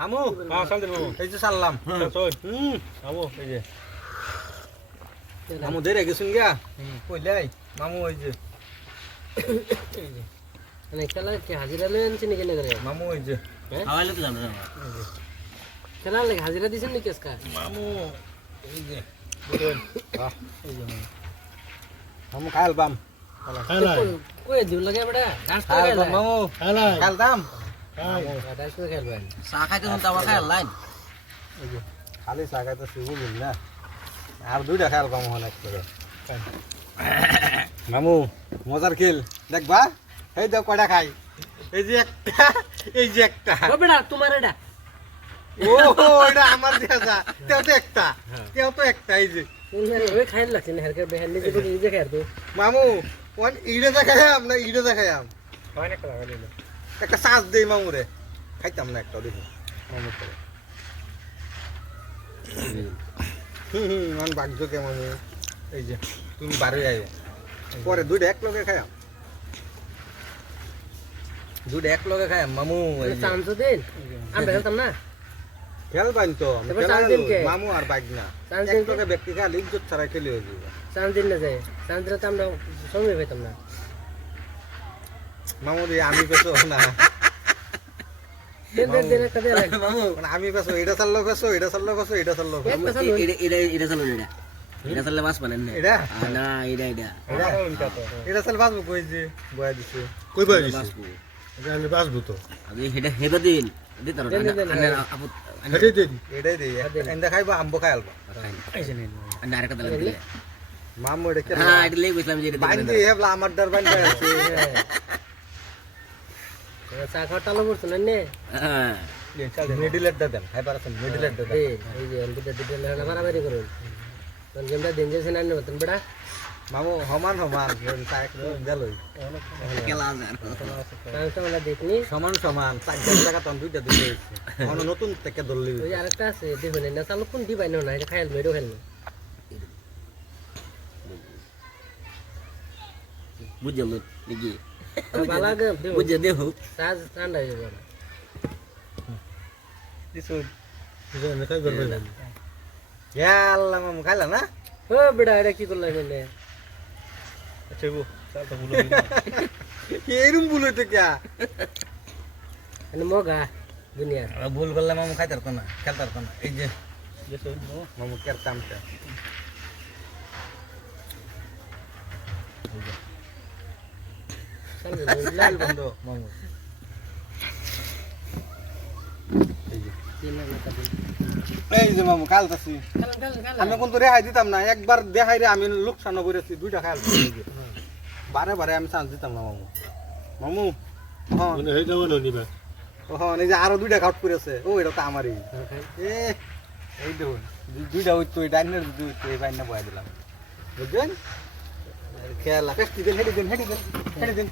মামু? হ্যাঁ শান্তির মামু। এই যে সারলাম। চল। হুম। মামু এই যে। মামু দেরে গেছুন গিয়া? কইলাই মামু ওই যে। মানে খেলা কি হাজিরা লই আনছেন কেন করে মামু ওই যে। খাওয়াইলে তো জানো না খেলার লাগে হাজিরা দিছেন নাকি আজকা? মামু এই যে। বুঝলেন আহ, এই যে মামু। খাইল বাম কই দিউ লাগে বড়া ডান্স করে খাইল মামু। খাইল দাম চা খাইতে আমার খাই লাইন। খালি চাগাই তো শুভ বুঝ না। আর দুইটা খাইল বাম অনেক করে। মামু মজার খেল। দেখবা? এই দেখ কয়টা খাই? এই যে একটা এই যে একটা। ও বেটা তোমার এটা? ও এটা আমার দেখা যা। তেও তো একটা। তেও তো একটা এই যে। না নিজে মামু ইড়ে দেখায়াম না ইড়ে দেখায়াম হয় না একটা চাষ দেই মামুরে। খাইতাম না একটা দেখি। মামু করে। হুম হুম মান বাগজো কেমন এই যে তুমি বারে আয়ো। পরে দুইটা এক লগে খায়াম দুইটা এক লগে খায়াম মামু। চান্স আমি খেলতাম না। খেলবান তো? মামু আর বাইক না এক? লগে ব্যক্তি খালি ইজ্জত ছাড়া খেলে হয়ে যাবে দিন না যায় দিলে তো আমরা সময় পেতাম না। মামু দিয়ে আমি পেছো না। মানে আমি পেছো এটা চাললো পেছো এটা চাললো পেছো এটা চাললো এক পেছা লই। এটা এটা এটা চলো এটা এটা চললে মাছ বানেন না? এটা না এটা এটা এটা এটা চাল বাঁচবো কই যে বয়া দিছে। কই পাই বাঁচবো এটা আমি বাসবো তো আমি হেডে হেবে দিন দিতে পারো দিন, দিন, দিন, আন্না। আপু হেঁটে দিন এটাই দেই এন্দা খাইবা আম্ব আরেকটা দিলে দিলে। মামু এটা কে হ্যাঁ এটা লেগে বসলাম যে এটা বাইন হেবলা আমার আছে। হ্যাঁ। চা খাওয়া টালো পড়ছো না নে? হ্যাঁ। মিডিলের দা। দেন হাইবার আছে মিডিলের দা এই এই যে অল্পিটা দিতে হলে মারামারি করুন। তখন গেমটা দিন যাচ্ছে না মতন বেড়া মামু সমান সমান দেলই খেলা আছে দেখনি? সমান সমান চাকরি জায়গা তখন দুইটা দুইটা নতুন থেকে ধরলি। ওই আরেকটা আছে দেখুন না চালু কোন দিবাই না এটা খাইল মেয়েরও চাল তো ভুলো এরম ভুল হইতো কিয়া এনে মগা দুনিয়া ভুল করলে মামু খাইতে পারতো না খেলতে পারতো না এই যে মামু মামু এই যে মামু খালতাছি আমি কিন্তু রেহাই দিতাম না একবার দেখাই রে আমি লোকসান করেছি দুইটা বারে বারে আমি চান্স দিতাম না মামু। মামু হ্যাঁ মানে হ্যাঁ এই যে আরও দুইটা কাউট করেছে ও এটা তো আমারই। এ এই দেখুন দু- দুইটা হইতো এই ডাইনের দুই এই বাইনা বয়া দিলাম। বুঝছেন খেলা ফেস্টিভ্যাল হেঁটে দিন হেঁটে দিন হেঁটে দিন।